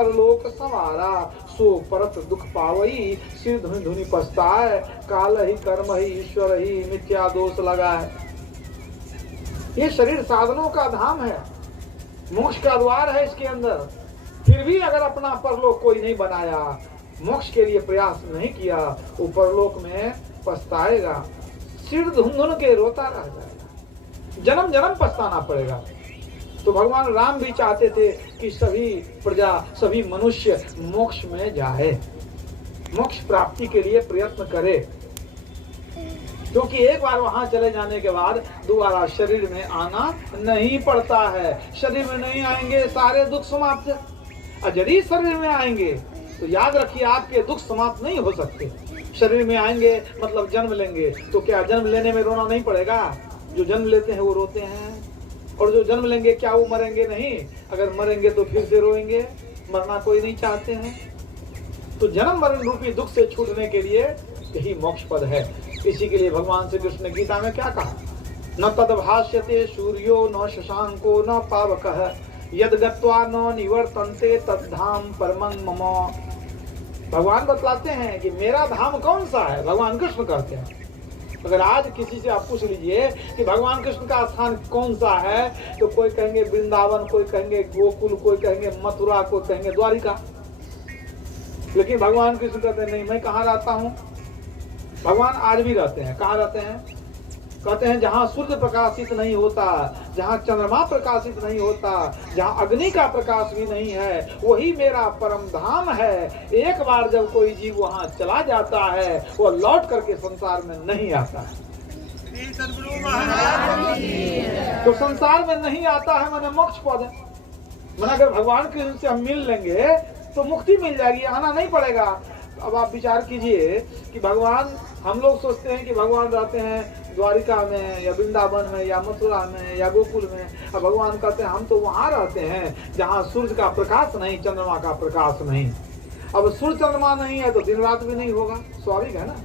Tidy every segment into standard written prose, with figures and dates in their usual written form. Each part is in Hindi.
परलोक संवारा, सो परत दुख पावई, सिर धुनि धुनि पछताए, काल ही कर्म ही ईश्वर ही मिथ्या दोष लगाए। ये शरीर साधनों का धाम है, मोक्ष का द्वार है इसके अंदर। फिर भी अगर अपना परलोक कोई नहीं बनाया, मोक्ष के लिए प्रयास नहीं किया, वो परलोक में पछताएगा, सिर धुन धुन के रोता रह जाएगा, जन्म जन्म पछताना पड़ेगा। तो भगवान राम भी चाहते थे कि सभी प्रजा, सभी मनुष्य मोक्ष में जाए, मोक्ष प्राप्ति के लिए प्रयत्न करे, क्योंकि एक बार वहां चले जाने के बाद दोबारा शरीर में आना नहीं पड़ता है। शरीर में नहीं आएंगे सारे दुख समाप्त, और यदि शरीर में आएंगे तो याद रखिए आपके दुख समाप्त नहीं हो सकते। शरीर में आएंगे मतलब जन्म लेंगे, तो क्या जन्म लेने में रोना नहीं पड़ेगा? जो जन्म लेते हैं वो रोते हैं, और जो जन्म लेंगे क्या वो मरेंगे नहीं? अगर मरेंगे तो फिर से रोएंगे, मरना कोई नहीं चाहते हैं। तो जन्म मरण रूपी दुख से छूटने के लिए यही मोक्ष पद है। इसी के लिए भगवान श्री कृष्ण ने गीता में क्या कहा? न तद भाष्यते सूर्यो न शशांको न पावकः, यद गत्वा न निवर्तन्ते तद्धाम परमं मम। भगवान बतलाते हैं कि मेरा धाम कौन सा है, भगवान कृष्ण कहते हैं। अगर आज किसी से आप पूछ लीजिए कि भगवान कृष्ण का स्थान कौन सा है, तो कोई कहेंगे वृंदावन, कोई कहेंगे गोकुल, कोई कहेंगे मथुरा, कोई कहेंगे द्वारिका। लेकिन भगवान कृष्ण कहते हैं नहीं, मैं कहाँ रहता हूँ? भगवान आज भी रहते हैं। कहाँ रहते हैं? कहते हैं जहाँ सूर्य प्रकाशित नहीं होता, जहाँ चंद्रमा प्रकाशित नहीं होता, जहाँ अग्नि का प्रकाश भी नहीं है, वही मेरा परम धाम है। एक बार जब कोई जीव वहाँ चला जाता है, वो लौट करके संसार में नहीं आता है। तो संसार में नहीं आता है मैंने मोक्ष पद है। मैंने अगर भगवान कृष्ण से हम मिल लेंगे तो मुक्ति मिल जाएगी, आना नहीं पड़ेगा। अब आप विचार कीजिए कि भगवान, हम लोग सोचते हैं कि भगवान रहते हैं द्वारिका में या वृंदावन में या मथुरा में या गोकुल में। अब भगवान कहते हैं हम तो वहां रहते हैं जहां सूर्य का प्रकाश नहीं, चंद्रमा का प्रकाश नहीं। अब सूर्य चंद्रमा नहीं है तो दिन रात भी नहीं होगा, स्वाभाविक है ना।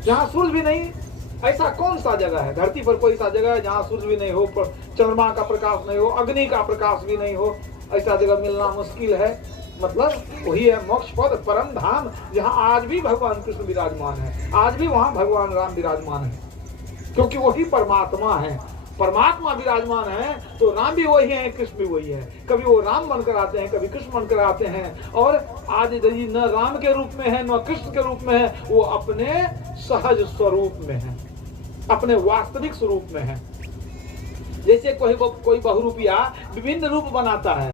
जहाँ सूर्य भी नहीं, ऐसा कौन सा जगह है धरती पर? कोई सा जगह है जहाँ सूर्य भी नहीं हो, चंद्रमा का प्रकाश नहीं हो, अग्नि का प्रकाश भी नहीं हो? ऐसा जगह मिलना मुश्किल है। मतलब वही है मोक्ष पद, परम धाम, जहाँ आज भी भगवान कृष्ण विराजमान है, आज भी वहाँ भगवान राम विराजमान है, क्योंकि वही परमात्मा है। परमात्मा विराजमान है तो राम भी वही है, कृष्ण भी वही है। कभी वो राम बनकर आते हैं, कभी कृष्ण बनकर आते हैं। और आज यदि न राम के रूप में है न कृष्ण के रूप में है, वो अपने सहज स्वरूप में है, अपने वास्तविक स्वरूप में है। जैसे कोई बहुरूपिया विभिन्न रूप बनाता है।